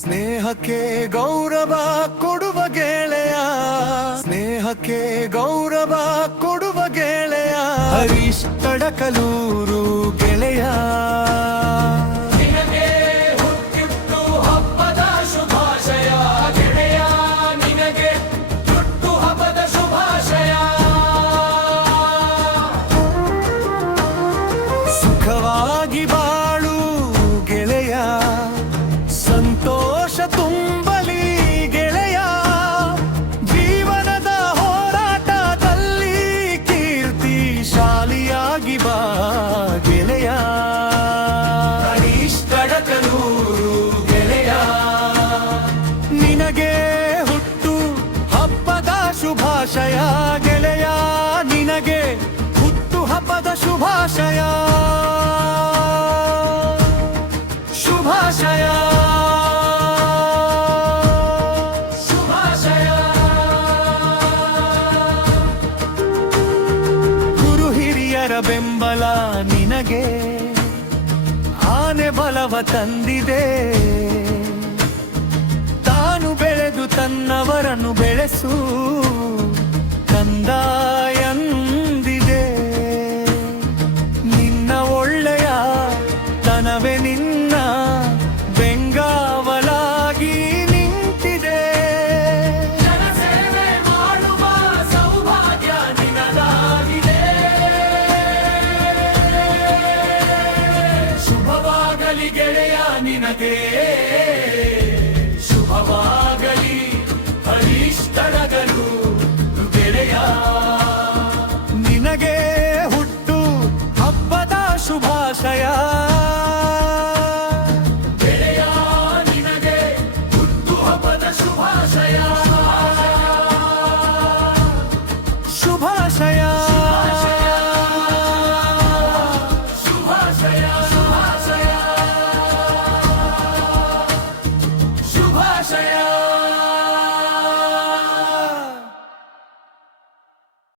ಸ್ನೇಹಕ್ಕೆ ಗೌರವ ಕೊಡುವ ಗೆಳೆಯ. ಸ್ನೇಹಕ್ಕೆ ಗೌರವ ಕೊಡುವ ಗೆಳೆಯ. ಹರೀಶ್ ತಡಕಲೂರು ಗೆಳೆಯ. ಹಬ್ಬದ ಶುಭಾಶಯ. ಶುಭಾಶಯ. ಶುಭಾಶಯ. ಗುರು ಹಿರಿಯರ ಬೆಂಬಲ ನಿನಗೆ. ಆನೆ ಬಲವ ತಂದಿದೆ. ತಾನು ಬೆಳೆದು ತನ್ನವರನ್ನು ಬೆಳೆಸು. ಕಂದ ಗೆಳೆಯ ನಿನಗೆ.